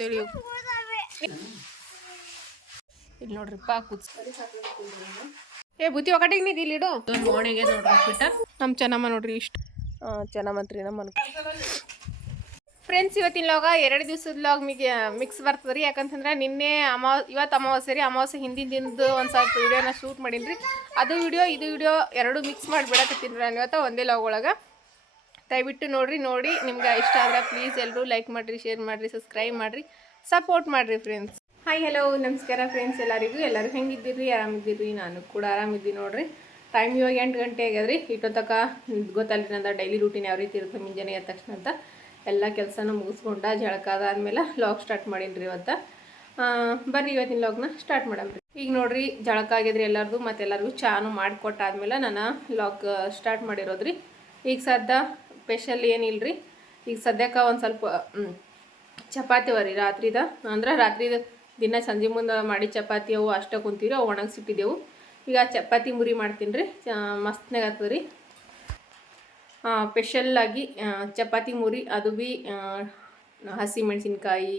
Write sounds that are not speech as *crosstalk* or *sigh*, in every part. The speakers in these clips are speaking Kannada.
ತೆಳಿ ಇಲ್ಲಿ ನೋಡ್ರಿಪ್ಪ ಕುಚ್ ಏ ಬುತ್ತಿ ಒಕಟಿಗೆ ನೀ ಇಲ್ಲಿ ಇಡು. ಓಣಿಗೆ ನೋಡ್ರಿ ನಮ್ಮ ಚೆನ್ನಮ್ಮ ನೋಡ್ರಿ ಇಷ್ಟು. ಚೆನ್ನಮ್ಮಂತ್ರಿ ನಮ್ಮ ಫ್ರೆಂಡ್ಸ್ ಇವತ್ತಿನ ಲಾಗ ಎರಡು ದಿವಸದ ಲಾಗ್ ಮಿಗೆ ಮಿಕ್ಸ್ ಬರ್ತದೆ ರೀ. ಯಾಕಂತಂದ್ರೆ ನಿನ್ನೆ ಅಮಾ ಇವತ್ತು ಅಮಾವಾಸ್ಯೆ ರೀ. ಅಮಾವಾಸ್ಯೆ ಹಿಂದಿನ ದಿನದ ಒಂದು ಸ್ವಲ್ಪ ವಿಡಿಯೋನ ಶೂಟ್ ಮಾಡೀನಿ ರೀ ಅದು ವಿಡಿಯೋ ಇದು ವಿಡಿಯೋ ಎರಡು ಮಿಕ್ಸ್ ಮಾಡಿ ಬಿಡಕತ್ತೀನಿ ರೀ ನಾನು ಇವತ್ತು ಒಂದೇ ಲಾಗ್ ಒಳಗೆ. ದಯವಿಟ್ಟು ನೋಡ್ರಿ, ನೋಡಿ, ನಿಮ್ಗೆ ಇಷ್ಟ ಆದ್ರೆ ಪ್ಲೀಸ್ ಎಲ್ಲರೂ ಲೈಕ್ ಮಾಡಿರಿ ಶೇರ್ ಮಾಡಿರಿ ಸಬ್ಸ್ಕ್ರೈಬ್ ಮಾಡಿರಿ ಸಪೋರ್ಟ್ ಮಾಡಿರಿ ಫ್ರೆಂಡ್ಸ್ ಹಾಯ್ ಹಲೋ ನಮಸ್ಕಾರ ಫ್ರೆಂಡ್ಸ್ ಎಲ್ಲರಿಗೂ. ಎಲ್ಲರೂ ಹೆಂಗಿದ್ದೀರಿ? ಆರಾಮಿದ್ದೀರಿ? ನಾನು ಕೂಡ ಆರಾಮಿದ್ದೀನಿ ನೋಡ್ರಿ. ಟೈಮ್ ಇವಾಗ ಎಂಟು ಗಂಟೆ ಆಗ್ಯದ್ರಿ. ಇಟ್ಟೊತ್ತಕ ಗೊತ್ತಲ್ರಿ, ನಂದು ಡೈಲಿ ರೂಟೀನ್ ಯಾವ ರೀತಿ ಇರುತ್ತೆ ಮುಂಜಾನೆ ಎದ್ದ ತಕ್ಷಣ ಅಂತ. ಎಲ್ಲ ಕೆಲಸನ ಮುಗಿಸ್ಕೊಂಡ ಜಳಕಾದಾದ್ಮೇಲೆ ಲಾಗ್ ಸ್ಟಾರ್ಟ್ ಮಾಡೀನಿ ರೀ ಇವತ್ತು. ಬರ್ರಿ ಇವತ್ತಿನ ಲಾಗ್ನ ಸ್ಟಾರ್ಟ್ ಮಾಡಮ್ರಿ. ಈಗ ನೋಡ್ರಿ, ಜಳಕ ಆಗಿದ್ರಿ ಎಲ್ಲರದು ಮತ್ತು ಎಲ್ಲರಿಗೂ ಚಾನು ಮಾಡಿಕೊಟ್ಟಾದ್ಮೇಲೆ ನಾನು ಲಾಗ್ ಸ್ಟಾರ್ಟ್ ಮಾಡಿರೋದ್ರಿ. ಈಗ ಸದ್ಯ ಸ್ಪೆಷಲ್ ಏನಿಲ್ರಿ? ಈಗ ಸದ್ಯಕ್ಕೆ ಒಂದು ಸ್ವಲ್ಪ ಚಪಾತಿ ಅವ ರೀ ರಾತ್ರಿದ. ಅಂದ್ರೆ ರಾತ್ರಿದ ದಿನ ಸಂಜೆ ಮುಂದೆ ಮಾಡಿ ಚಪಾತಿ ಅವು ಅಷ್ಟೇ ಕುಂತೀವಿ ಅವು ಒಣಗಿಸಿಟ್ಟಿದ್ದೆವು. ಈಗ ಚಪಾತಿ ಮುರಿ ಮಾಡ್ತೀನಿ ರೀ ಮಸ್ತ್ನಾಗ ಆಗ್ತದೆ ರೀ. ಸ್ಪೆಷಲ್ಲಾಗಿ ಚಪಾತಿ ಮುರಿ, ಅದು ಭೀ ಹಸಿ ಮೆಣಸಿನ್ಕಾಯಿ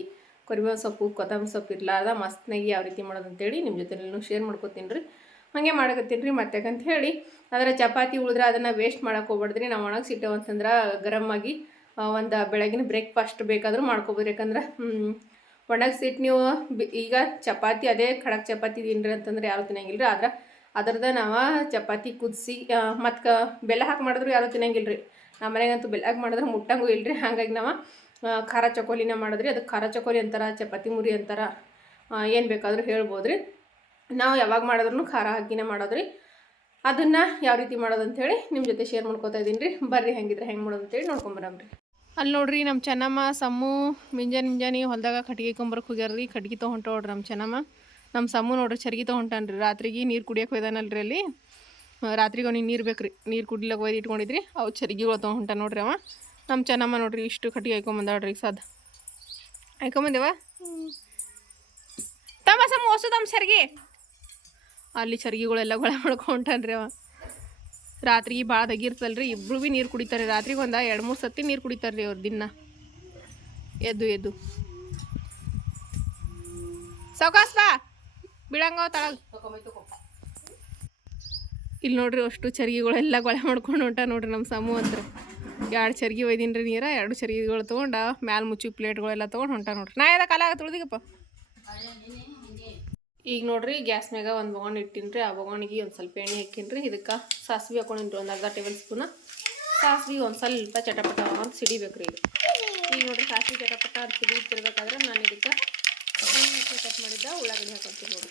ಕೊರಿಬೇವು ಸೊಪ್ಪು, ಕೊತ್ತಂಬರಿ ಸೊಪ್ಪು ಇರಲಾರ್ದ ಮಸ್ತ್ನಾಗಿ ಯಾವ ರೀತಿ ಮಾಡೋದು ಅಂತೇಳಿ ನಿಮ್ಮ ಜೊತೆ ಶೇರ್ ಮಾಡ್ಕೊತೀನಿ ರೀ ಹಾಗೆ ಮಾಡಕತ್ತೀನಿ ರೀ ಹೇಳಿ ಅದರ ಚಪಾತಿ ಉಳಿದ್ರೆ ಅದನ್ನು ವೇಸ್ಟ್ ಮಾಡಕ್ಕೆ ಹೋಗ್ಬಾರ್ದ್ರಿ ನಾವು ಒಣಗಿಸಿಟ್ಟೆವು ಅಂತಂದ್ರೆ ಗರಮ್ಮಾಗಿ ಒಂದು ಬೆಳಗಿನ ಬ್ರೇಕ್ಫಾಸ್ಟ್ ಬೇಕಾದರೂ ಮಾಡ್ಕೊಬೋದು ಯಾಕಂದ್ರೆ ಒಣಗಿಸಿಟ್ಟು ನೀವು ಈಗ ಚಪಾತಿ ಅದೇ ಖಡಕ್ ಚಪಾತಿ ತಿನ್ರಿ ಅಂತಂದ್ರೆ ಯಾರು ತಿನ್ನಂಗಿಲ್ಲ ರೀ ಆದ್ರೆ ಅದ್ರದ್ದು ನಾವು ಚಪಾತಿ ಕುದಿಸಿ ಮತ್ತು ಬೆಲ್ಲ ಹಾಕಿ ಮಾಡಿದ್ರು ಯಾರು ತಿನ್ನಂಗಿಲ್ಲ ರೀ ನಮ್ಮ ಮನೆಗಂತೂ ಬೆಲ್ಲ ಹಾಕಿ ಮಾಡಿದ್ರೆ ಮುಟ್ಟಂಗೂ ಇಲ್ಲರಿ ಹಾಗಾಗಿ ನಾವು ಖಾರ ಚಕೋಲಿನ ಮಾಡಿದ್ರಿ. ಅದಕ್ಕೆ ಖಾರ ಚಕೋಲಿ ಅಂತಾರ, ಚಪಾತಿ ಮುರಿ ಅಂತಾರ ಏನು ಬೇಕಾದರೂ ಹೇಳ್ಬೋದು ರೀ ನಾವು ಯಾವಾಗ ಮಾಡಿದ್ರು ಖಾರ ಹಾಕಿನೇ ಮಾಡೋದ್ರಿ. ಅದನ್ನು ಯಾವ ರೀತಿ ಮಾಡೋದು ಅಂತೇಳಿ ನಿಮ್ಮ ಜೊತೆ ಶೇರ್ ಮಾಡ್ಕೋತಾ ಇದ್ದೀನಿ ರೀ. ಬರ್ರಿ ಹೆಂಗಿದ್ರೆ ಹೆಂಗೆ ಮಾಡೋದು ಅಂತೇಳಿ ನೋಡ್ಕೊಂಬರಮ್ರಿ. ಅಲ್ಲಿ ನೋಡ್ರಿ ನಮ್ಮ ಚೆನ್ನಮ್ಮ ಸಮ್ಮು ಮಿಂಜಾನೆ ಮಿಂಜಾನಿ ಹೊಲ್ದಾಗ ಕಟ್ಗೆ ಕೊಂಬರಕ್ಕೆ ಹೋಗ್ಯಾರ್ರಿ ಕಟ್ಗೆ ತೊಗೊಂಡು ನೋಡ್ರಿ ನಮ್ಮ ಚೆನ್ನಮ್ಮ. ನಮ್ಮ ಸಮ್ಮು ನೋಡ್ರಿ ಚರ್ಗಿ ತೊಗೊಂಟಾನ್ರಿ. ರಾತ್ರಿಗೆ ನೀರು ಕುಡಿಯೋಕೆ ಹೋಯ್ದಾನಲ್ರಿ ಅಲ್ಲಿ. ರಾತ್ರಿಗೆ ಅವ್ನಿಗೆ ನೀರು ಬೇಕು ರೀ ನೀರು ಕುಡಿಲಕ್ಕೆ ಒಯ್ದು ಇಟ್ಕೊಂಡಿದ್ರಿ, ಅವು ಚರ್ಗಿಗಳು ತೊಗೊಂಡ ನೋಡ್ರಿ ಅವ. ನಮ್ಮ ಚೆನ್ನಮ್ಮ ನೋಡ್ರಿ ಇಷ್ಟು ಕಟ್ಗೆ ಹಾಯ್ಕೊಂಬಂದಾಳ್ರಿ ಈಗ ಸದ್. ಹಾಯ್ಕೊಂಬಂದೇವ? ತಮ್ಮ ಸಮ್ಮು ಹೊಸ ತಮ್ಮ ಚರ್ಗಿ. ಅಲ್ಲಿ ಚರ್ಗಿಗಳೆಲ್ಲ ಗೊಳ ಮಾಡ್ಕೊಂಟಾನ್ರಿ ಅವ. ರಾತ್ರಿ ಭಾಳ ದಗಿರ್ತಲ್ರಿ ಇಬ್ರು ಭೀ ನೀರು ಕುಡಿತಾರೆ. ರಾತ್ರಿಗೆ ಒಂದು ಎರಡು ಮೂರು ಸತಿ ನೀರು ಕುಡಿತಾರೆ ರೀ ಅವ್ರು ದಿನ. ಎದ್ದು ಎದ್ದು. ಸೌಕಾಸ್ ಬಾ. ಬಿಡಂಗ ಇಲ್ಲಿ ನೋಡ್ರಿ ಅಷ್ಟು ಚರ್ಗಿಗಳೆಲ್ಲ ಗೊಳೆ ಮಾಡ್ಕೊಂಡು ಹೊಂಟ ನೋಡ್ರಿ ನಮ್ಮ ಸಮೂ ಅಂದ್ರೆ ಎರಡು ಚರ್ಗಿ ಒಯ್ದಿನ್ರಿ ನೀರ, ಎರಡು ಚರ್ಗಿಗಳು ತೊಗೊಂಡು ಮ್ಯಾಲ ಮುಚ್ಚಿ ಪ್ಲೇಟ್ಗಳೆಲ್ಲ ತೊಗೊಂಡು ಹೊಂಟ ನೋಡ್ರಿ. ನಾ ಎದ ಕಾಲ ತುಳ್ದಿಗಪ್ಪ? ಈಗ ನೋಡ್ರಿ, ಗ್ಯಾಸ್ ಮ್ಯಾಗ ಒಂದು ಬೊಗಣ್ ರೀ ಆ ಬೊಗಣಿಗೆ ಒಂದು ಸ್ವಲ್ಪ ಎಣ್ಣೆ ಹಾಕಿನಿ ರೀ ಇದಕ್ಕೆ ಸಾಸಿವೆ ರೀ ಒಂದು ಅರ್ಧ ಟೇಬಲ್ ಸ್ಪೂನ. ಸಾಸಿವೆ ಒಂದು ಸ್ವಲ್ಪ ಚಟಪಟ ಅಂತ ಸಿಡಿಬೇಕು ರೀ ಇದು. ಈಗ ನೋಡ್ರಿ, ಸಾಸಿವೆ ಚಟಪಟ ಅಂತ ಸಿಡಿತಿರ್ಬೇಕಾದ್ರೆ ನಾನು ಇದಕ್ಕೆ ಸಣ್ಣ ಕಟ್ ಮಾಡಿದ್ದ, ಉಳ್ಳಾಗಡ್ಡಿ ಹಾಕೊತೀನಿ ನೋಡಿ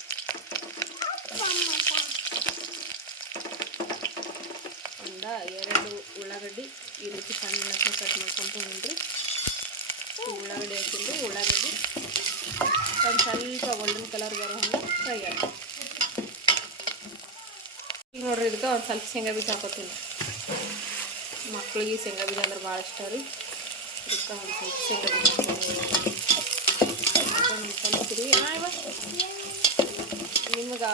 ಒಂದು ಎರಡು ಉಳ್ಳಾಗಡ್ಡಿ, ಈ ರೀತಿ ಸಣ್ಣ ಕಟ್ ಮಾಡ್ಕೊಂತೀನಿ ಉಳ್ಳಾಗಡ್ಡಿ ಹಾಕಿಂದು ಉಳ್ಳಾಗಡ್ಡಿ ಒಂದು ಸ್ವಲ್ಪ ಗೋಲ್ಡನ್ ಕಲರ್ ಬರೋ ಫ್ರೈ ಆಗಿ ಈಗ ನೋಡ್ರಿ, ಇದಕ್ಕೆ ಒಂದು ಸ್ವಲ್ಪ ಶೇಂಗಾ ಬೀಜ ಹಾಕೋತೀನಿ. ಮಕ್ಳಿಗೆ ಶೇಂಗಾ ಬೀಜ ಅಂದ್ರೆ ಭಾಳ ಇಷ್ಟ ರೀ. ಇದಕ್ಕೆ ಒಂದು ಸ್ವಲ್ಪ ಶೇಂಗಾ ಬೀಜ ಒಂದು ನಿಮ್ಗೆ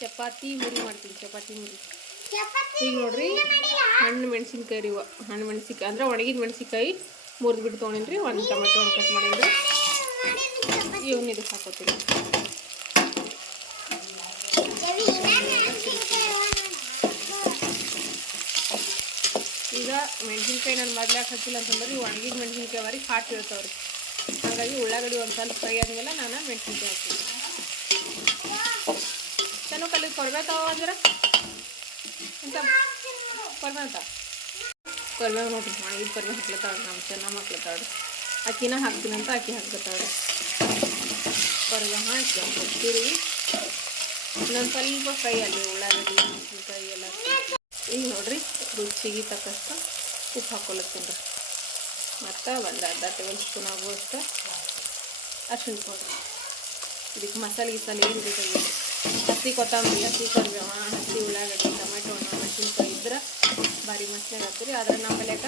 ಚಪಾತಿ ಮುರಿ ಮಾಡ್ತೀನಿ, ಚಪಾತಿ ಮುರಿ. ಈಗ ನೋಡ್ರಿ, ಹಣ್ಣು ಮೆಣಸಿನ್ಕಾಯಿ ರೀ ಹಣ್ಣು ಮೆಣಸಿನ್ಕಾಯಿ ಅಂದ್ರೆ ಒಣಗಿದ ಮೆಣಸಿನ್ಕಾಯಿ ಮುರಿದು ಬಿಟ್ಟು ತೊಗೊಂಡಿನಿ ರೀ ಒಂದು ಟೊಮೆಟೊ ಒಂದು ಕಟ್ ಮಾಡೀನಿ ರೀ ಇವನ್ನ ಇದಕ್ಕೆ ಹಾಕೋತೀನಿ. ಈಗ ಮೆಣಸಿನ್ಕಾಯಿ ನಾನು ಮೊದ್ಲು ಹಾಕಿಲ್ಲ ಅಂತಂದ್ರೆ ಇವು ಒಣಗಿದ ಮೆಣಸಿನ್ಕಾಯಿ ಅವರಿಗೆ ಹಾಟ್ ಇರ್ತಾವ್ರಿ ಹಾಗಾಗಿ ಉಳ್ಳಾಗಡ್ಡಿ ಒಂದು ಸ್ವಲ್ಪ ಫ್ರೈ ಆದ್ಮೇಲೆ ನಾನು ಮೆಣಸಿನ್ಕಾಯಿ ಹಾಕ್ತೀನಿ. ಚೆನ್ನ ಕಲ್ಲಿಗೆ ಕೊಡ್ಬೇಕಾವ ಅಂದ್ರೆ? ಅಂತ ಕೊಡ್ಬೇಕಂತ ಕೊರ್ಬೇವು ನೋಡ್ರಿ, ಒಣಗಿದ ಕೊರ್ಬೇವು ಹಾಕ್ಲತ್ತಾಳ್ರಿ ನಮ್ಮ ಚೆನ್ನಾಗಿ ಹಾಕ್ಲತ್ತಾಳ್ರಿ ಅಕ್ಕಿನ ಹಾಕ್ತೀನಂತ ಅಕ್ಕಿ ಹಾಕ್ಲತ್ತಾಳ್ರಿ ಕೊರ್ಬೇವು ಹಾಕಿ ಕೊಡ್ತೀರಿ ಇನ್ನೊಂದು ಸ್ವಲ್ಪ ಫ್ರೈ ಅಲ್ಲಿ ಉಳ್ಳಾಗಡ್ಡಿ, ಮೆಣಸಿನ್ಕಾಯಿ ಎಲ್ಲ ಈಗ ನೋಡ್ರಿ, ರುಚಿಗೆ ತಕ್ಕಷ್ಟು ಉಪ್ಪು ಹಾಕೊಳತ್ತೀನಿ ರೀ. ಮತ್ತು ಒಂದು ಅರ್ಧ ಟೇಬಲ್ ಸ್ಪೂನ್ ಆಗುವಷ್ಟು ಅರ್ಶಿನ ಕೊಡ್ರಿ ಇದಕ್ಕೆ ಮಸಾಲೆ ಗಿಸಾಲೆ ಏನು ಬೇಕಾಗಿಲ್ಲ ಹಸಿ ಕೊತ್ತಂಬರಿ, ಹಸಿ ಕರಿಬೇವ, ಹಸಿ ಉಳ್ಳಾಗಡ್ಡಿ, ಟೊಮೆಟೊ ಹಣ್ಣು ಮೆಣಸಿನ್ಕಾಯಿ ಇದ್ರೆ ಭಾರಿ ಮಸ್ತಾಗಿ ಹಾಕ್ತೀರಿ ಆದ್ರೆ ನಮ್ಮ ಮನ್ಯಾಗ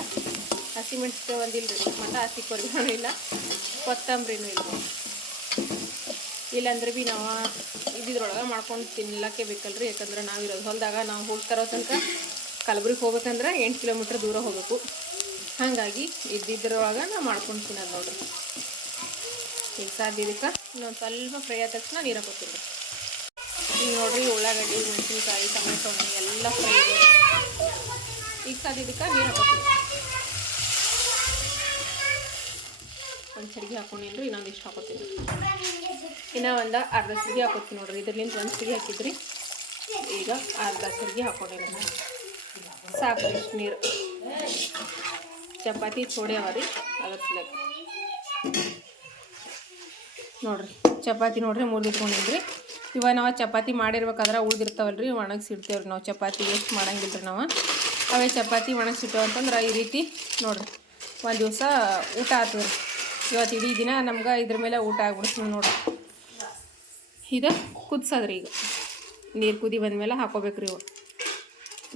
ಹಸಿ ಮೆಣಸಿನ್ಕಾಯಿ ಒಂದಿಲ್ಲ ರೀ ಮತ್ತು ಹಸಿ ಕರಿಬೇವ ಇಲ್ಲ, ಕೊತ್ತಂಬರಿನೂ ಇಲ್ಲ. ಇಲ್ಲಾಂದ್ರೆ ಭೀ ನಾವು ಇದ್ರೊಳಗೆ ಮಾಡ್ಕೊಂಡು ತಿನ್ನಲಕ್ಕೆ ಬೇಕಲ್ರಿ, ಯಾಕಂದ್ರೆ ನಾವಿರೋದು ಹೊಲದಾಗ ನಾವು ಹೋಗ್ತಾರೋ ತರೋ ತನಕ ಕಲಬುರಿಗೆ ಹೋಗ್ಬೇಕಂದ್ರೆ ಎಂಟು ಕಿಲೋಮೀಟ್ರ್ ದೂರ ಹೋಗಬೇಕು. ಹಾಗಾಗಿ ಇದ್ದಿದ್ರೊಳಗೆ ನಾವು ಮಾಡ್ಕೊಂಡು ತಿನ್ನೋದು ನೋಡ್ರಿ. ಈಗ ಸಾಧ್ಯ ಇದಕ್ಕೆ? ಇನ್ನೊಂದು ಸ್ವಲ್ಪ ಫ್ರೈ ಆದ ತಕ್ಷಣ ನೀರು ಹಾಕೋತೀನಿ ಈಗ ನೋಡ್ರಿ ಉಳ್ಳಾಗಡ್ಡಿ, ಮೆಣಸಿನ್ಕಾಯಿ, ಟೊಮೆಟೊ ಎಲ್ಲ ಫ್ರೈ ಈಗ ಸಾಧ್ಯ ಇದಕ್ಕೆ ನೀರು ಹಾಕೋತೀನಿ ಒಂದು ಚರಿಗೆ ಹಾಕೊಂಡಿನ್ರಿ ಇನ್ನೊಂದು ಇಷ್ಟು ಹಾಕೋತೀನಿ. ಇನ್ನೂ ಒಂದು ಅರ್ಧ ಸರಿಗೆ ಹಾಕೋತೀನಿ ನೋಡ್ರಿ. ಇದರಲ್ಲಿಂದ ಒಂದು ಸರಿಗೆ ಹಾಕಿದ್ರಿ, ಈಗ ಅರ್ಧ ಸರಿಗೆ ಹಾಕೊಂಡಿಲ್ಲ ಸಾಕು ಇಷ್ಟು ನೀರು. ಚಪಾತಿ ಥೋಡೆ ಅವ ರೀ ಅದ್ರ ಚಪಾತಿ ನೋಡ್ರಿ ಮುರಿದಿಟ್ಕೊಂಡಿದ್ರಿ ಇವಾಗ ನಾವು ಚಪಾತಿ ಮಾಡಿರ್ಬೇಕಾದ್ರೆ ಉಳ್ದಿರ್ತಾವಲ್ರಿ, ಒಣಗಿಸಿಡ್ತೇವ್ರಿ ನಾವು. ಚಪಾತಿ ಎಷ್ಟು ಮಾಡಂಗಿಲ್ಲ ರೀ ನಾವು. ಅವೇ ಚಪಾತಿ ಒಣಗಿಸಿಟ್ಟೇವೆ ಅಂತಂದ್ರೆ ಈ ರೀತಿ ನೋಡ್ರಿ, ಒಂದು ದಿವಸ ಊಟ ಆತದ್ರಿ. ಇವತ್ತು ಇಡೀ ದಿನ ನಮ್ಗೆ ಇದ್ರ ಮೇಲೆ ಊಟ ಆಗ್ಬಿಡ್ತೀವಿ ನೋಡಿ ಇದು ಕುದಿಸೋದ್ರಿ ಈಗ. ನೀರು ಕುದಿ ಬಂದ ಮೇಲೆ ಹಾಕೋಬೇಕ್ರಿ ಇವು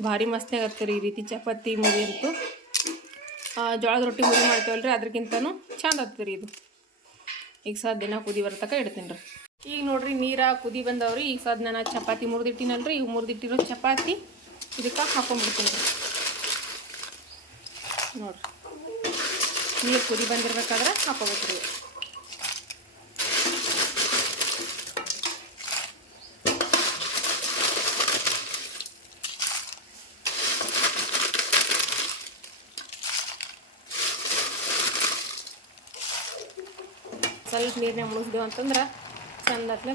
ಭಾರಿ ಮಸ್ತಿ ಆಗತ್ತೆ ರೀ ಈ ರೀತಿ ಚಪಾತಿ, ಮುರಿ ಅಂತೂ. ಜೋಳದ ರೊಟ್ಟಿ ಮುರಿ ಮಾಡ್ತೇವಲ್ರಿ, ಅದ್ರಕ್ಕಿಂತನೂ ಚಂದ ಆಗ್ತದೆ ರೀ ಇದು. ಈಗ ಸಾದ್ ದಿನ ಕುದಿ ಬರ್ತಕ ಇಡ್ತೀನಿ ರೀ. ಈಗ ನೋಡ್ರಿ ನೀರ ಕುದಿ ಬಂದವ್ರಿ, ಈಗ ಸಾದ್ ನಾನು ಚಪಾತಿ ಮುರಿದಿಟ್ಟಿನಲ್ರಿ, ಈಗ ಮುರಿದಿಟ್ಟಿರೋ ಚಪಾತಿ ಇದಕ್ಕೆ ಹಾಕೊಂಡ್ಬಿಡ್ತೀನಿ ರೀ. ನೋಡ್ರಿ. ನೀರು ಕುದಿ ಬಂದಿರ್ಬೇಕಾದ್ರೆ ಹಾಕೋಬೇಕು ರೀ ಸ್ವಲ್ಪ ನೀರನ್ನೇ ಮುಳುಗಿಸ್ದೇವು ಅಂತಂದ್ರೆ ಚಂದ ಹತ್ಲೆ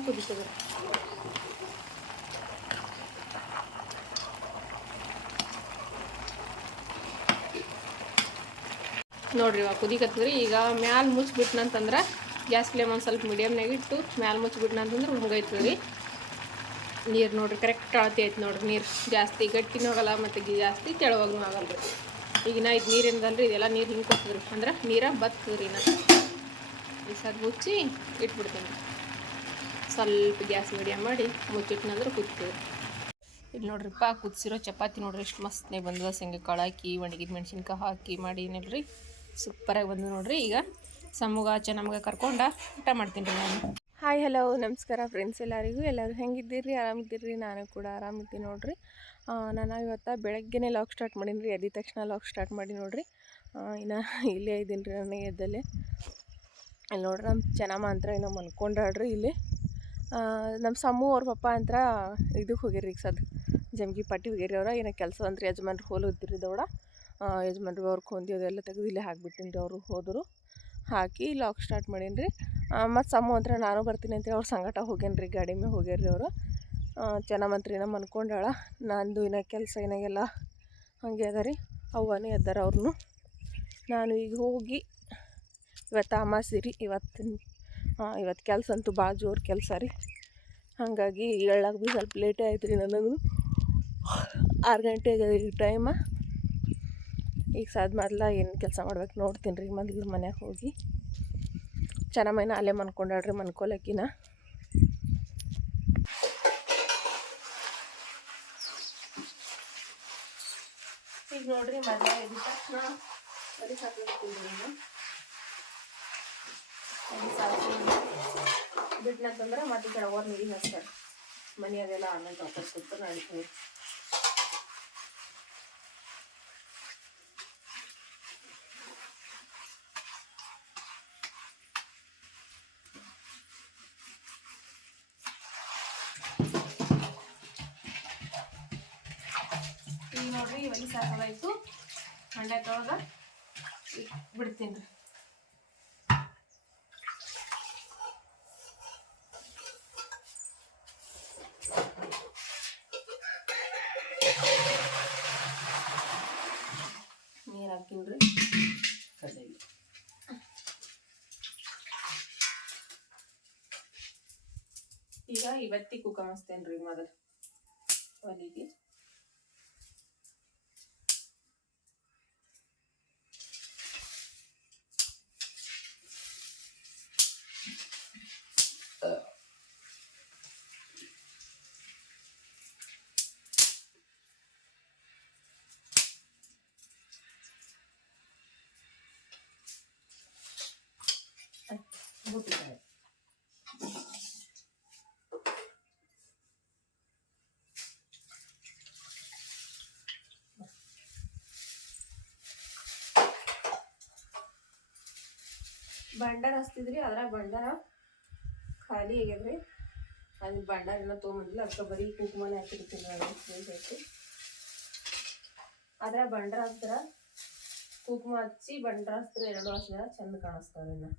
ನೋಡ್ರಿ ಇವಾಗ ಕುದಿಕತ್ತದ್ರಿ. ಈಗ ಮ್ಯಾಲ ಮುಚ್ಚಿಬಿಟ್ನಂತಂದ್ರೆ ಗ್ಯಾಸ್ ಫ್ಲೇಮ್ ಒಂದು ಸ್ವಲ್ಪ ಮೀಡಿಯಮ್ನಾಗ ಇಟ್ಟು ಮ್ಯಾಲ ಮುಚ್ಚಿಬಿಟ್ನಂತಂದ್ರೆ ಮುಗೈತದ್ರಿ ರೀ ನೀರು ನೋಡ್ರಿ ಕರೆಕ್ಟ್ ಅಳತಿ ಐತೆ ನೋಡ್ರಿ ನೀರು. ಜಾಸ್ತಿ ಗಟ್ಟಿನೂ ಆಗಲ್ಲ ಮತ್ತು ಜಾಸ್ತಿ ತೆಳುವಾಗೂ ಆಗಲ್ಲ ರೀ ಈಗಿನ ಇದು ನೀರು ಏನದಲ್ರಿ? ಇದೆಲ್ಲ ನೀರು ಹಿಂಗೆ ಕೊಡ್ತದ್ರಿ. ಅಂದ್ರೆ ನೀರ ಬತ್ತದ್ರಿ ರೀ ನಾ ಈ ಸದ್ ಮುಚ್ಚಿ ಇಟ್ಬಿಡ್ತೀನಿ. ಸ್ವಲ್ಪ ಗ್ಯಾಸ್ ಮೀಡಿಯಮ್ ಮಾಡಿ ಮುಚ್ಚಿಟ್ನಂದ್ರೆ ಕುದ್ತೀವಿ ಇಲ್ಲಿ ನೋಡ್ರಿಪ್ಪ ಕುದಿಸಿರೋ ಚಪಾತಿ ನೋಡ್ರಿ. ಎಷ್ಟು ಮಸ್ತ್ನೇ ಬಂದದ. ಶೇಂಗಾ ಕಾಳು ಹಾಕಿ, ಒಣಗಿದ ಮೆಣಸಿನ್ಕಾಯಿ ಹಾಕಿ ಮಾಡೀನಲ್ರಿ ಸೂಪರಾಗಿ ಬಂದು ನೋಡ್ರಿ. ಈಗ ಸಮೂಗ ನಮ್ಗೆ ಕರ್ಕೊಂಡು ಊಟ ಮಾಡ್ತೀನಿ ರೀ ನಾನು. ಹಾಯ್ ಹಲೋ ನಮಸ್ಕಾರ ಫ್ರೆಂಡ್ಸ್ ಎಲ್ಲರಿಗೂ. ಎಲ್ಲರೂ ಹೆಂಗಿದ್ದೀರಿ? ಆರಾಮಿದ್ದೀರಿ? ನಾನು ಕೂಡ ಆರಾಮಿದ್ದೀನಿ ನೋಡ್ರಿ. ನಾನು ಇವತ್ತು ಬೆಳಗ್ಗೆನೇ ಲಾಕ್ ಸ್ಟಾರ್ಟ್ ಮಾಡೀನಿ ರೀ. ಎದ್ದ ತಕ್ಷಣ ಲಾಕ್ ಸ್ಟಾರ್ಟ್ ಮಾಡಿ ನೋಡ್ರಿ. ಇನ್ನು ಇಲ್ಲೇ ಇದ್ದೀನಿ ರೀ ನನಗೆ ಎದ್ದಲ್ಲೇ. ಅಲ್ಲಿ ನೋಡ್ರಿ ನಮ್ಮ ಚೆನ್ನಮ್ಮ ಅಂತ ಏನೋ ಮನ್ಕೊಂಡಾಳ್ರಿ ಇಲ್ಲಿ. ನಮ್ಮ ಸಮ್ಮು ಅವ್ರ ಪಪ್ಪ ಅಂತ ಇದಕ್ಕೆ ಹೋಗಿರಿ ಈಗ ಸದ್ ಜಮ್ಗಿ ಪಟ್ಟಿ ಹೋಗ್ಯಾರಿ ಅವ್ರ. ಏನೋ ಕೆಲಸ ಅಂದ್ರೆ ಯಜಮಾನ್ರು ಹೋಲ್ ಹೋಗ್ತಿರಿ ದೌಡ. ಯಜಮಾನ್ರು ಅವ್ರು ಕೊಂದಿ ಅದೆಲ್ಲ ತೆಗೆದು ಇಲ್ಲೇ ಹಾಕ್ಬಿಟ್ಟಿನಿ ರೀ ಅವರು ಹೋದರು. ಹಾಕಿ ಲಾಕ್ ಸ್ಟಾರ್ಟ್ ಮಾಡೀನಿ ರೀ ಮತ್ತು ಸಮ್ಮು ನಾನು ಬರ್ತೀನಿ ಅಂತೇಳಿ ಅವ್ರು ಸಂಗಟ ಹೋಗ್ಯಾನ ರೀ ಗಾಡಿ ಮೇಲೆ ಹೋಗ್ಯಾರ ರೀ ಅವರು ಚೆನ್ನಮಂತ್ರಿ ನಮ್ಮ ಮನ್ಕೊಂಡಾಳ, ನಂದು ಇನ್ನ ಕೆಲಸ ಏನಾಗೆಲ್ಲ ಹಾಗೆ ಅದ ರೀ, ಅವ್ವನೇ ಎದ್ದಾರ ಅವ್ರನ್ನು ನಾನು ಈಗ ಹೋಗಿ ಇವತ್ತು ಅಮಾಸಿ ರೀ, ಇವತ್ತಿನ ಇವತ್ತು ಕೆಲಸ ಅಂತೂ ಭಾಳ ಜೋರು ಕೆಲಸ ರೀ. ಹಾಗಾಗಿ ಏಳಾಗ ಭೀ ಸ್ವಲ್ಪ ಲೇಟೇ ಆಯ್ತು ರೀ ನನಗೂ. ಆರು ಗಂಟೆಗೆ ಟೈಮ ಈಗ ಸಾದ್ ಮೊದ್ಲ ಏನು ಕೆಲಸ ಮಾಡ್ಬೇಕು ನೋಡ್ತೀನಿ ರೀ ಮೊದಲು ಮನೆಗೆ ಹೋಗಿ. ಚೆನ್ನಮ್ಮನ ಅಲ್ಲೇ ಮನ್ಕೊಂಡಾಳ್ರಿ ಮನ್ಕೊಲಕ್ಕಿನ ಈಗ ನೋಡ್ರಿ ನಾನು ಬಿಟ್ನಂತಂದ್ರೆ ಮತ್ತೆ ಕೆಳಗೋರ್ ನೀರಿಗೆ ಹಚ್ತಾರೆ. ಮನೆಯಾಗೆಲ್ಲ ಆಮೇಲೆ ವಾಪಸ್ ಕೊಟ್ಟು ನಡೀತೀವಿ ಈಗ ನೋಡ್ರಿ ಒಲಿ ಸಾಕಾಯ್ತು ಹಂಡೆ ತೊಳ್ದ ಬಿಡ್ತೀನಿ ರೀ ನೀರು ಹಾಕಿನ್ರಿ ಈಗ ಇವತ್ತಿ ಕುಕ್ಕ ಮಸ್ತೇನ್ರಿ ಮೊದಲು ಒಲಿಗೆ. ಭಂಡಾರ ಹಚ್ತಿದ್ರಿ ಅದ್ರಾಗ ಭಂಡಾರ ಖಾಲಿ ಆಗ್ಯದ್ರಿ ಅದು ಭಂಡಾರ ಎಲ್ಲ ತೊಗೊಂಬಂದಿಲ್ಲ ಅದಕ್ಕೆ ಬರೀ ಕುಂಕುಮನೇ ಹಾಕಿರ್ತೀನಿ ನಾನು ಐತಿ ಅದ್ರ ಭಂಡಾರ ಹಚ್ಚಿದ್ರ ಕುಂಕುಮ ಹಚ್ಚಿ ಭಂಡಾರ ಹಚ್ಚಿದ್ರೆ ಎರಡು ವರ್ಷ ಚಂದ ಕಾಣಿಸ್ತಾವ್ರಿ ಇನ್ನ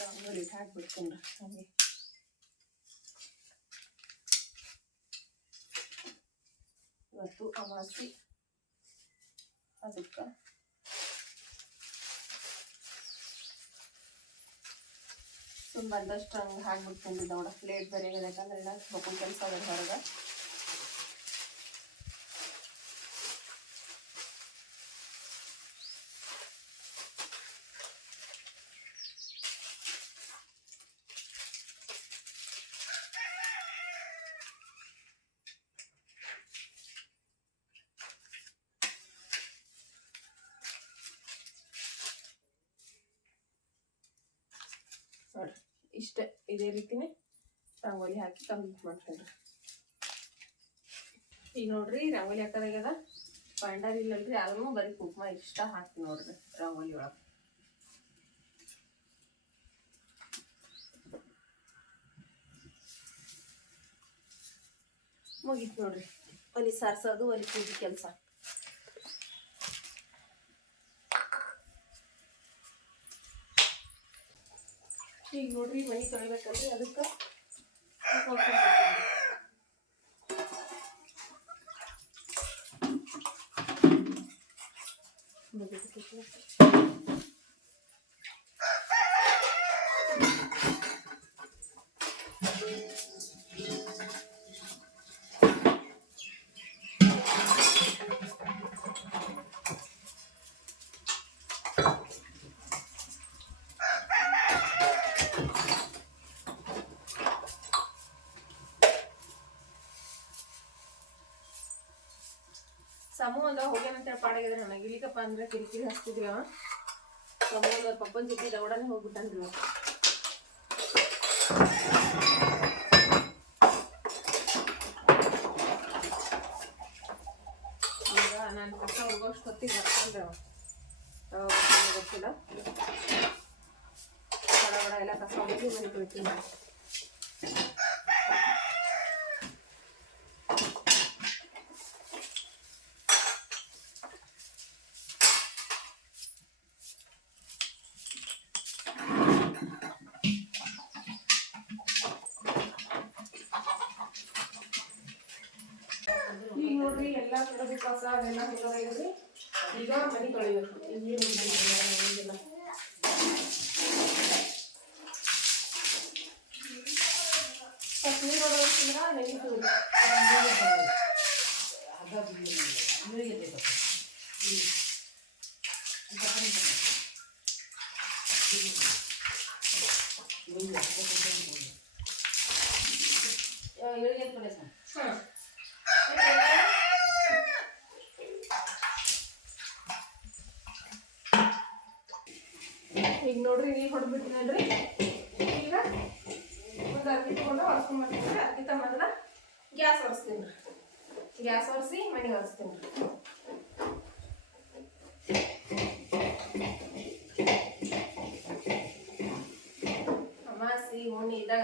ರಂಗೋಲಿ ಹಾಕ್ಬಿಡ್ತೀನಿ ಹಾಗೆ ಇವತ್ತು ಅಮಾಸಿ. ಅದಕ್ಕೆ. ತುಂಬ ಬಂದಷ್ಟು ಹಂಗೆ ಹಾಕ್ಬಿಡ್ತೀನಿ ನೋಡ. ಪ್ಲೇಟ್ ಬರೀ ಯಾಕಂದ್ರೆ ಇಲ್ಲ ಮಕ್ಕಳ ಕೆಲಸ ಹೊರಗೆ ನೋಡಿ ಇಷ್ಟೇ ಇದೇ ರೀತಿನೆ ರಂಗೋಲಿ ಹಾಕಿ ಕಂಪ್ಲೀಟ್ ಮಾಡ್ಕೊಂಡ್ರಿ. ಈಗ ನೋಡ್ರಿ ರಂಗೋಲಿ ಹಾಕೋದಾಗ್ಯದ ಪಾಂಡರ್ ಇಲ್ಲಲ್ರಿ ಅದನ್ನು ಬರೀ ಕುಂಕುಮ ಇಷ್ಟ ಹಾಕಿ ನೋಡ್ರಿ ರಂಗೋಲಿ ಒಳಗೆ. ಮುಗೀತು ನೋಡ್ರಿ. ಒಲಿ ಸಾರ್ಸೋದು, ಒಲಿ ಪೂಜೆ ಕೆಲಸ. ಈಗ ನೋಡ್ರಿ ಮನೆ ತೊಳಿಬೇಕಲ್ರಿ ಅದಕ್ಕೆ ಸಮೂಹ ಒಂದ ಹೋಗ್ಯಾನ ಅಂತೇಳಿ ಪಾಡಾಗಿದ್ರೆ ನನಗೆ. ಇಲ್ಲಿಗಪ್ಪ ಅಂದ್ರೆ ಕಿರಿಕಿರಿ ಹಚ್ಚಿದ್ವಿ ಅವ. ಅವ್ರ ಪಪ್ಪನ ಜೊತೆ ದೌಡನೆ ಹೋಗ್ಬಿಟ್ಟನ್ರಿ ಈಗ ನಾನು ಕಸ ಹೋಗೋಷ್ಟು ಹೊತ್ತಿಗೆ ಬರ್ತಾನ್ರಿ ಅವ. ಗೊತ್ತಿಲ್ಲ. ಬಡ ಬಡ ಎಲ್ಲ ಕಸ ಹೋಗಿ ಮನೆ 자, 그거 보시면 여기 그 안 가지고 있는 거. 이렇게 돼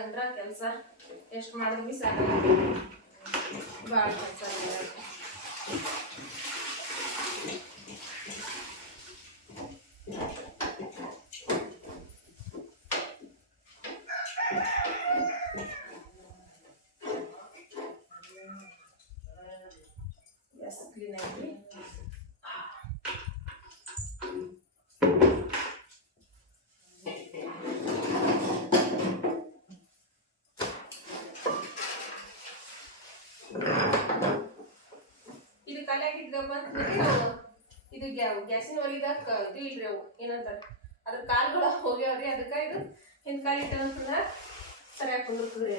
ಅಂದ್ರ ಕೆಲಸ ಎಷ್ಟು ಮಾಡಿದ್ವಿ ಸಾಕು ಭಾಳ ಕೆಲಸ ಇದು ಕಲ್ಯಾಗಿದ್ಗಪ್ಪ ಅಂತಂದ್ರೆ ಅವು ಇದು ಗ್ಯಾ- ಗ್ಯಾಸಿನ ಒಲಿದಾಗ ಇದು ಇಲ್ರಿ ಅವು, ಏನಂತಾರೆ, ಅದ್ರ ಕಾಲ್ಗಳು ಹೋಗ್ಯಾವ್ರಿ, ಅದಕ್ಕೆ ಇದು ಹಿಂದ್ ಕಾಲ್ ಇಟ್ಟಂತಂದ್ರ ಸರಿಯಾಗಿ ಕುಂದಿರ್ತದ್ರಿ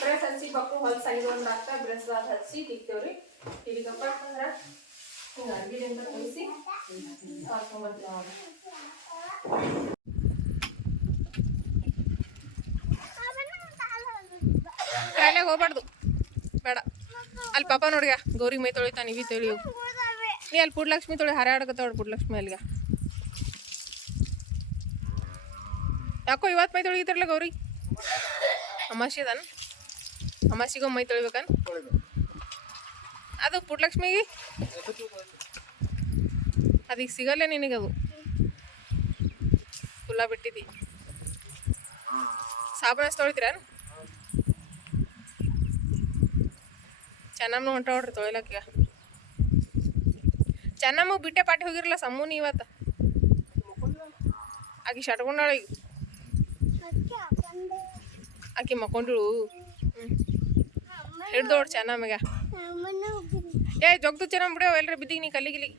ಡ್ರೆಸ್ ಹಚ್ಚಿ ಬಕ್ಕು ಹೊಲ್ಸ್ ಆಗಿದ್ದು ಒಂದು ಆಗ್ತಾ ಡ್ರೆಸ್ ಅದು ಹಚ್ಚಿ ತಿಕ್ತೇವ್ರಿ ಇದಕ್ಕಪ್ಪ ಅಂದ್ರೆ ಹಿಂಗೆ ಅರ್ಗಿಲಿಂದ ಕಲಿಸಿ ಕರ್ಕೊಂಬರ್ತೀವಿ ಅವಾಗ ಕಾಯಿಲೆಗೆ ಹೋಗ್ಬಾರ್ದು ಬೇಡ ಅಲ್ಲಿ ಪಾಪ ನೋಡಿಗ ಗೌರಿ ಮೈ ತೊಳಿತಾನೆ ಇವಿ ತೊಳಿಯು ನೀ ಅಲ್ಲಿ ಪುಡ್ಲಕ್ಷ್ಮಿ ತೊಳಿ ಹಾರಾಡಕತ್ತಾವ ಪುಡ್ಲಕ್ಷ್ಮಿ ಅಲ್ಲಿಗ ಯಾಕೋ ಇವತ್ತು ಮೈ ತೊಳಿಗಿದ್ರಲ್ಲ ಗೌರಿ? ಅಮಾಸಿ ಅದಾನ? ಅಮಾಸಿಗೆ ಮೈ ತೊಳಿಬೇಕನ್? ಅದು ಪುಡ್ಲಕ್ಷ್ಮಿಗೆ? ಅದೀಗ ಸಿಗಲ್ಲ ನಿನಗೆ ಅದು ಫುಲ್ಲ ಬಿಟ್ಟಿದ್ದಿ ಸಾಬೂನ ತೊಳಿತೀರ ಚೆನ್ನಮ್ಮ ಹೊಂಟ ನೋಡ್ರಿ ತೊಳಿಲಕ್ಕ ಚೆನ್ನಮ್ಮ ಬಿಟ್ಟೆ ಪಾಟಿ ಹೋಗಿರಲ್ಲ ಸಮ್ಮೂನಿ ಇವತ್ತು? ಆಕಿ ಶಟ್ಕೊಂಡಾಳ ಈಗ. ಆಕಿ ಮಕ್ಕೊಂಡಳು. ಹಿಡ್ದೋಡ್ ಚೆನ್ನಮ್ಮಗ. ಏ ಜೊಗ್ದು ಚೆನ್ನಮ್ಮ ಬಿಡೋ ಎಲ್ಲರ ಬಿದ್ದಿಗೆ ನೀ ಕಲ್ಲಿಗಿಲಿ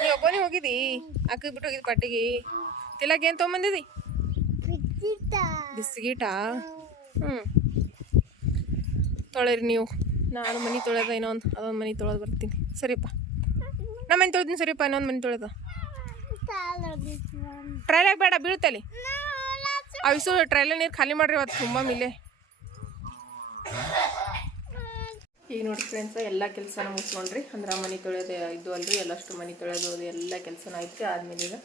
ನೀ ಒಬ್ಬನೇ ಹೋಗಿದಿ ಅಕ್ಕಗೆ ಬಿಟ್ಟು ಹೋಗಿದ್ ಪಟ್ಟಿಗೆ ತಿಲಕ್ ಏನು ತೊಗೊಂಬಂದಿದಿ? ಬಿಸ್ಗಿಟಾ? ಹ್ಞೂ ತೊಳೆರಿ ನೀವು. ನಾನು ಮನೆ ತೊಳೆದ, ಇನ್ನೊಂದು, ಅದೊಂದು ಮನೆ ತೊಳೆದು ಬರ್ತೀನಿ. ಸರಿಯಪ್ಪ ನಮ್ಮ ಮನೆ ತೊಳೆದಿನಿ ಸರಿಯಪ್ಪ ಇನ್ನೊಂದು ಮನೆ ತೊಳೆದ. ಟ್ರೈಲಾಗ ಬೇಡ ಬೀಳ್ತಲ್ಲಿ ಅವಿಸು ಟ್ರೈಲ ನೀರು ಖಾಲಿ ಮಾಡ್ರಿ ಇವತ್ತು, ತುಂಬ ಮಿಲೆ. ಈಗ ನೋಡಿ ಫ್ರೆಂಡ್ಸ್ ಎಲ್ಲ ಕೆಲಸನ ಮುಗಿಸ್ಕೊಂಡ್ರಿ. ಅಂದ್ರೆ ಮನೆ ತೊಳೆಯೋದು ಇದು ಅಲ್ರಿ, ಎಲ್ಲಷ್ಟು ಮನೆ ತೊಳೆದು ಎಲ್ಲ ಕೆಲಸನ ಐತ್ರಿ ಆದ್ಮೇಲೆ ಈಗ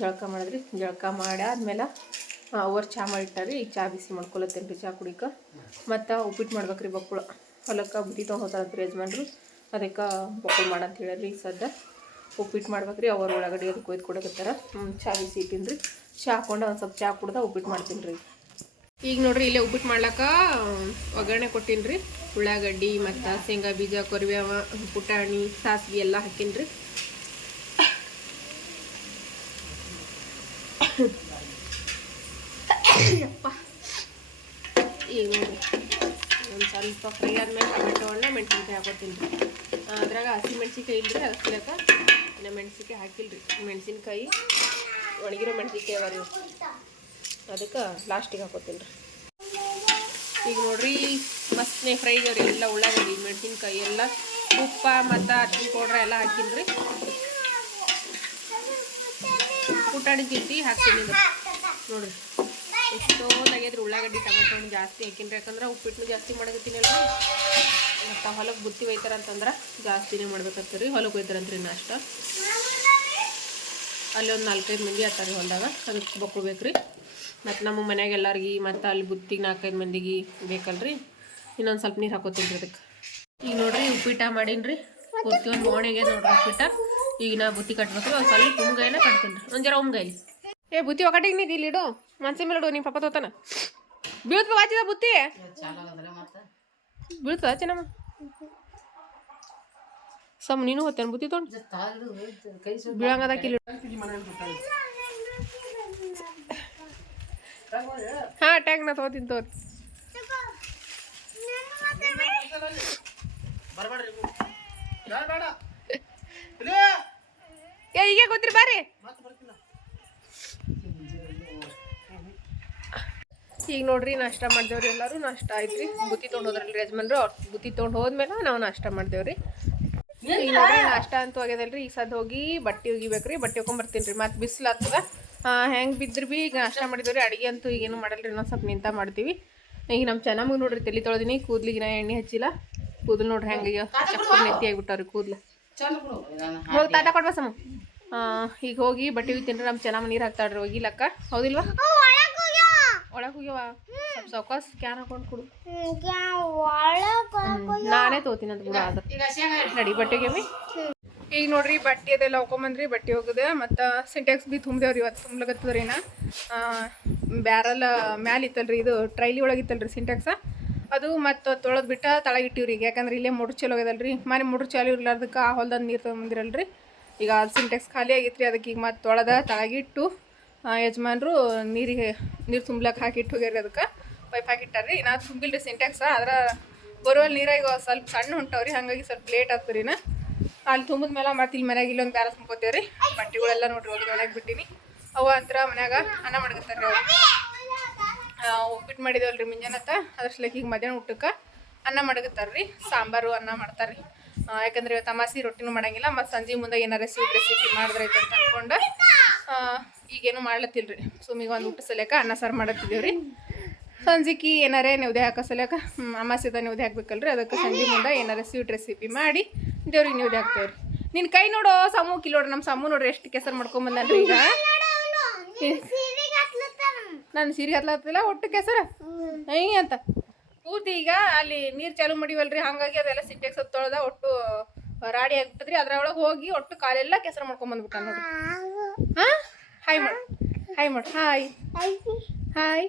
ಜಳಕ ಮಾಡಿದ್ರಿ. ಜಳಕ ಮಾಡಿ ಆದ್ಮೇಲೆ ಅವ್ರು ಚಹಾ ಮಾಡಿಟ್ಟಾರಿ, ಈಗ ಚಾ ಬಿಸಿ ಮಾಡ್ಕೊಳತ್ತೇನೆ ರೀ ಚಹಾ ಕುಡಿಕ. ಮತ್ತು ಉಪ್ಪಿಟ್ಟು ಮಾಡ್ಬೇಕ್ರಿ ಬಕ್ಕುಳ ಹೊಲಕ್ಕೆ ಬುದ್ಧಿ ಹೋಗ್ತಾರಂತ್ರಿ ಯಜಮಾನ್ರು. ಅದಕ್ಕೆ ಬಕ್ಕುಳ ಮಾಡಂತ ಹೇಳ್ಯಾರಿ ಈಗ ಸದ್ದ. ಉಪ್ಪಿಟ್ಟು ಮಾಡ್ಬೇಕ್ರಿ, ಅವ್ರ ಒಳಗಡೆ ಅದು ಕೊಯ್ದು ಕೊಡಕತ್ತಾರ. ಚಾ ಬಿಸಿ ಇಟ್ಟಿನ್ರಿ. ಚಹಾ ಹಾಕೊಂಡು ಒಂದು ಸ್ವಲ್ಪ ಚಹಾ ಕುಡ್ದ ಉಪ್ಪಿಟ್ಟು ಮಾಡ್ತೀನಿ ರೀ ಈಗ ನೋಡ್ರಿ ಇಲ್ಲೇ ಉಪ್ಪಿಟ್ಟು ಮಾಡ್ಲಾಕ ಒಗ್ಗರಣೆ ಕೊಟ್ಟಿನ್ರಿ. ಉಳ್ಳಾಗಡ್ಡಿ ಮತ್ತು ಶೇಂಗಾ ಬೀಜ ಕೊರಿವೆ ಪುಟಾಣಿ, ಸಾಸಿವೆ ಎಲ್ಲ ಹಾಕಿನಿ ಯಪ್ಪ ಈಗ ನೋಡ್ರಿ ಒಂದು ಸ್ವಲ್ಪ ಫ್ರೈ ಆದಮೇಲೆ ಟೊಮೆಟೊ ಹಣ್ಣೆ ಮೆಣಸಿನ್ಕಾಯಿ ಹಾಕೋತೀನಿ ರೀ. ಅದ್ರಾಗ ಹಸಿ ಮೆಣಸಿನ್ಕಾಯಿ ಇಲ್ಲರಿ ಹಸಿಲಕ ಇನ್ನು ಮೆಣಸಿನ್ಕಾಯಿ ಹಾಕಿಲ್ರಿ. ಮೆಣಸಿನ್ಕಾಯಿ, ಒಣಗಿರೋ ಮೆಣಸಿನ್ಕಾಯಿ ಅವ ರೀ ಅದಕ್ಕೆ ಲಾಸ್ಟಿಗೆ ಹಾಕೋತೀನಿ ರೀ. ಈಗ ನೋಡ್ರಿ, ಮಸ್ತ್ನೇ ಫ್ರೈ ಆಗ್ಯಾವ್ರಿ ಎಲ್ಲ ಉಳ್ಳಾಗಡ್ಡಿ, ಮೆಣಸಿನ್ಕಾಯಿ ಎಲ್ಲ ಉಪ್ಪ ಮತ್ತು ಅರ್ಶಿನ ಪೌಡ್ರ ಎಲ್ಲ ಹಾಕಿನ್ರಿ ಪುಟಾಣಿ ಜಿಟ್ಟಿ ಹಾಕ್ತೀನಿ. ನೋಡ್ರಿ. ಎಷ್ಟೋ ತೆಗೆದ್ರಿ ಉಳ್ಳಾಗಡ್ಡಿ, ಟೊಮೆಟೊ ಹಣ್ಣು ಜಾಸ್ತಿ ಹಾಕಿನ್ರಿ ಯಾಕಂದ್ರೆ ಉಪ್ಪಿಟ್ಟು ಜಾಸ್ತಿ ಮಾಡಕತ್ತೀನಲ್ಲ ಮತ್ತು ಹೊಲಕ್ಕೆ ಬುತ್ತಿ ಒಯ್ತಾರ ಅಂತಂದ್ರೆ ಜಾಸ್ತಿನೇ ಮಾಡ್ಬೇಕಾಗ್ತದೆ ರೀ. ಹೊಲಕ್ಕೆ ಒಯ್ತಾರಂತ್ರಿ ನಾಷ್ಟ ಅಲ್ಲಿ ಒಂದು ನಾಲ್ಕೈದು ಮಂದಿ ಆತಾರೆ ಹೊಲದಾಗ. ಅದಕ್ಕೆ ಬಕ್ಕೊಳ್ಬೇಕ್ರಿ ಮತ್ತು ನಮ್ಮ ಮನೆಯಾಗ ಎಲ್ಲರಿಗೆ ಮತ್ತು ಅಲ್ಲಿ ಬುತ್ತಿಗೆ ನಾಲ್ಕೈದು ಮಂದಿಗೆ ಬೇಕಲ್ರಿ. ಇನ್ನೊಂದು ಸ್ವಲ್ಪ ನೀರು ಹಾಕೋತೀನಿ ರೀ ಅದಕ್ಕೆ ಈಗ ನೋಡಿರಿ ಉಪ್ಪಿಟ ಮಾಡೀನಿ ಪೂರ್ತಿ ಒಂದು ಓಣೆಗೆ ನೋಡ್ರಿ ಉಪ್ಪಿಟ ಈಗ ನಾ ಬುತ್ತಿ ಕಟ್ಬೇಕು ಸ್ವಲ್ಪ ಉಮ್ಗಾಯಿನ ಕಟ್ತೀನಿ ರೀ ಒಂದು ಜರ ಉಮ್ಗಾಯಿ ಏ ಬುತ್ತಿ ಒಕ್ಕಟಿಗೆ ನೀ ಇಲ್ಲಿ ಇಡು. ಮನ್ಸಿ ಮೇಲೆ ಇಡು ನಿಮ್ಮ ಪಪ್ಪ ತೋತಾನ. ಬೀಳ್ತದ ವಾಚಿದ ಬುತ್ತಿ ಬೀಳ್ತದ ಚೆನ್ನಮ್ಮ ಸಮ್ ನೀನು ಹೋಗ್ತೇನೆ ಬುತ್ತಿ ತೊಗೊಂಡು ಬೀಳಂಗದ ಕಿಲಿ ಹಾಂ ಟ್ಯಾಗ್ ನಾ ತಗೋತೀನಿ ತೋರಿ *laughs* ಏ ಈಗ ಗೊತ್ತಿರಿ ಬಾರಿ. ಈಗ ನೋಡ್ರಿ ನಾಷ್ಟ ಮಾಡ್ದೇವ್ರಿ ಎಲ್ಲರೂ. ನಾಷ್ಟ ಆಯ್ತ್ರಿ. ಬುತ್ತಿ ತೊಗೊಂಡು ಹೋದ್ರಲ್ರಿ ಯಜಮಾನ್ರು. ಅವ್ರು ಬುತ್ತಿ ತೊಗೊಂಡು ಹೋದ್ಮೇಲೆ ನಾವು ನಾಷ್ಟ ಮಾಡ್ದೇವ್ರಿ. ಈಗ ನೋಡ್ರಿ ನಾಷ್ಟ ಅಂತೂ ಆಗ್ಯದಲ್ರಿ. ಈಗ ಸದ್ ಹೋಗಿ ಬಟ್ಟೆ ಒಗಿಬೇಕ್ರಿ. ಬಟ್ಟೆ ಹೋಗ್ಕೊಂಬರ್ತೀನಿ ರೀ ಮತ್ತೆ ಬಿಸಿಲು ಆಗ್ತದ. ಹೆಂಗೆ ಬಿದ್ದರು ಬಿ ಈಗ ನಾಷ್ಟ ಮಾಡಿದೇವ್ರಿ. ಅಡಿಗೆ ಅಂತೂ ಈಗೇನು ಮಾಡಲ್ರಿ. ಇನ್ನೊಂದು ಸ್ವಲ್ಪ ನಿಂತ ಮಾಡ್ತೀವಿ. ಈಗ ನಮ್ಮ ಚೆನ್ನಾಗಿ ನೋಡ್ರಿ ತಲೆ ತೊಳೆದಿನಿ. ಕೂದ್ಲಿಗಿನ ಎಣ್ಣೆ ಹಚ್ಚಿಲ್ಲ. ಕೂದಲು ನೋಡ್ರಿ ಹೆಂಗೆ ಚಪ್ಪಲ್ ನೆತ್ತಿ ಆಗಿಬಿಟ್ಟಾವ್ರಿ ಕೂದಲು. ಹೋಗಿ ತಾತ ಕೊಡ್ಬಸಮ್ಮ ಈಗ ಹೋಗಿ ಬಟ್ಟೆ ಒಗಿತೀನಿ ನಮ್ಮ ಚೆನ್ನಾಗಿ ನೀರು ಹಾಕ್ತಾಳ್ರಿ. ಒಗಿಲಕ್ಕ. ಹೌದಿಲ್ವಾ? ಒಳಗೆ ಹೋಗ್ಯವ ಸ್ವಲ್ಪ ಕ್ಯಾನ್ ಹಾಕೊಂಡು ಕೊಡು. ನಾನೇ ತೋತೀನಿ ಅಂತ ಬಿಡು ಆದ್ರೆ ನಡಿ ಬಟ್ಟೆಗೆ ಈಗ ನೋಡ್ರಿ ಬಟ್ಟೆ ಅದೆಲ್ಲ ಹೋಗ್ಕೊಂಬಂದ್ರಿ ಬಟ್ಟೆ ಹೋಗದೆ ಮತ್ತು ಸಿಂಟೆಕ್ಸ್ ಬಿ ತುಂಬ್ದೇವ್ರಿ ಇವತ್ತು ತುಂಬಲಕತ್ತದ್ರಿ ನಾ ಬ್ಯಾರಲ್ ಮ್ಯಾಲ ಇತ್ತಲ್ರಿ ಇದು ಟ್ರೈಲಿ ಒಳಗೆ ಇತ್ತಲ್ರಿ ಸಿಂಟೆಕ್ಸ ಅದು ಮತ್ತು ತೊಳೆದು ಬಿಟ್ಟ ತಳಗಿಟ್ಟಿವ್ರಿ ಈಗ. ಯಾಕಂದ್ರೆ ಇಲ್ಲೇ ಮುಡ್ರು ಚಲೋ ಹೋಗ್ಯದಲ್ರಿ ಮನೆ ಮುಡ್ರು ಚಾಲು ಇರ್ಲಾರ್ದಕ್ಕೆ ಆ ಹೊಲ್ದಾಗ ನೀರು ತೊಗೊಂಬಂದಿರಲ್ರಿ. ಈಗ ಅದು ಸಿಂಟ್ಯಾಕ್ಸ್ ಖಾಲಿ ಆಗೈತ್ರಿ ಅದಕ್ಕೆ ಈಗ ಮತ್ತೆ ತೊಳೆದ ತಳಗಿಟ್ಟು ಯಜಮಾನ್ರು ನೀರಿಗೆ ನೀರು ತುಂಬ್ಲಕ್ಕೆ ಹಾಕಿಟ್ಟು ಹೋಗ್ಯಾರ ಅದಕ್ಕೆ. ಪೈಪ್ ಹಾಕಿಟ್ಟಾರ್ರಿ. ನಾ ತುಂಬಿಲ್ರಿ ಸಿಂಟ್ಯಾಕ್ಸ ಅದ್ರ ಬರುವಲ್ಲಿ ನೀರಾಗ ಸ್ವಲ್ಪ ಸಣ್ಣ ಹೊಂಟವ್ರಿ ಹಾಗಾಗಿ ಸ್ವಲ್ಪ ಲೇಟ್ ಆಗ್ತದ್ರಿ ನಾ ಅಲ್ಲಿ ತುಂಬಿದ ಮೇಲೆ ಮತ್ತೆ ಇಲ್ಲಿ ಮನ್ಯಾಗ ಇಲ್ಲೊಂದು ಬ್ಯಾರಸ್ ರೀ ಬಟ್ಟೆಗಳೆಲ್ಲ ನೋಡ್ರಿ ಒಳಗೆ ಒಳಗೆ ಬಿಟ್ಟಿನಿ. ಅವ ಅಂತರ ಮನ್ಯಾಗ ಅನ್ನ ಮಾಡ್ಕೊತಾರೆ ಅವ್ರು ಉಪ್ಪಿಟ್ಟು ಮಾಡಿದೇವಲ್ರಿ ಮುಂಜಾನತ್ತ. ಅದ್ರ ಸಲಕ್ಕೆ ಈಗ ಮಧ್ಯಾಹ್ನ ಊಟಕ್ಕೆ ಅನ್ನ ಮಾಡಕತ್ತಾರ್ರಿ. ಸಾಂಬಾರು ಅನ್ನ ಮಾಡ್ತಾರೆ ರೀ ಯಾಕಂದ್ರೆ ಅಮಾಸಿ ರೊಟ್ಟಿನೂ ಮಾಡಂಗಿಲ್ಲ ಮತ್ತು ಸಂಜೆ ಮುಂದೆ ಏನಾರ ಸ್ವೀಟ್ ರೆಸಿಪಿ ಮಾಡಿದ್ರೆ ಅಂತ ಅನ್ಕೊಂಡು ಆ, ಈಗೇನು ಮಾಡ್ಲತ್ತಿಲ್ರಿ. ಸುಮಿಗೆ ಒಂದು ಊಟ ಸಲ್ಯಾಕ ಅನ್ನ ಸಾರು ಮಾಡತ್ತಿದ್ದೀವ್ರಿ ಸಂಜಿಕಿ ಏನಾರೇ ನೆವ್ದೆ ಹಾಕೋ ಸಲ್ಯಾಕ ಅಮಾಸ್ಯದ ನೆವ್ದೆ ಹಾಕ್ಬೇಕಲ್ರಿ. ಅದಕ್ಕೆ ಸಂಜೆ ಮುಂದೆ ಏನಾರ ಸ್ವೀಟ್ ರೆಸಿಪಿ ಮಾಡಿ ದೇವ್ರಿಗೆ ನೆವ್ದೆ ಹಾಕ್ತೇವ್ರಿ. ನಿನ್ನ ಕೈ ನೋಡೋ ಸಮೂ ಕಿಲೋಡ್ರಿ ನಮ್ಮ ಸಮೂ ನೋಡ್ರಿ ಎಷ್ಟು ಕೆಸರು ಮಾಡ್ಕೊಂಬಂದನ್ರಿ ಈಗ. ನಾನು ಸೀರೆ ಹತ್ಲತ್ತಿಲ್ಲ, ಒಟ್ಟು ಕೆಸರು? ಐ ಅಂತ. ಪೂರ್ತಿ ಈಗ ಅಲ್ಲಿ ನೀರು ಚಾಲು ಮಾಡಿವಲ್ರಿ, ಹಾಗಾಗಿ ಅದೆಲ್ಲ ಸಿಂಟೆಕ್ಸ್ ತೊಳೆದ ಒಟ್ಟು ರಾಡಿ ಆಗ್ಬಿಟ್ಟದ್ರಿ ಅದ್ರೊಳಗೆ ಹೋಗಿ ಒಟ್ಟು ಕಾಲೆಲ್ಲ ಕೆಸರು ಮಾಡ್ಕೊಂಡ್ ಬಂದ್ಬಿಟ್ಟ ನೋಡಿ ಹಾ? ಹಾಯ್ ಮಾಡು ಹಾಯ್ ಮಾಡು ಹಾಯ್ ಹಾಯ್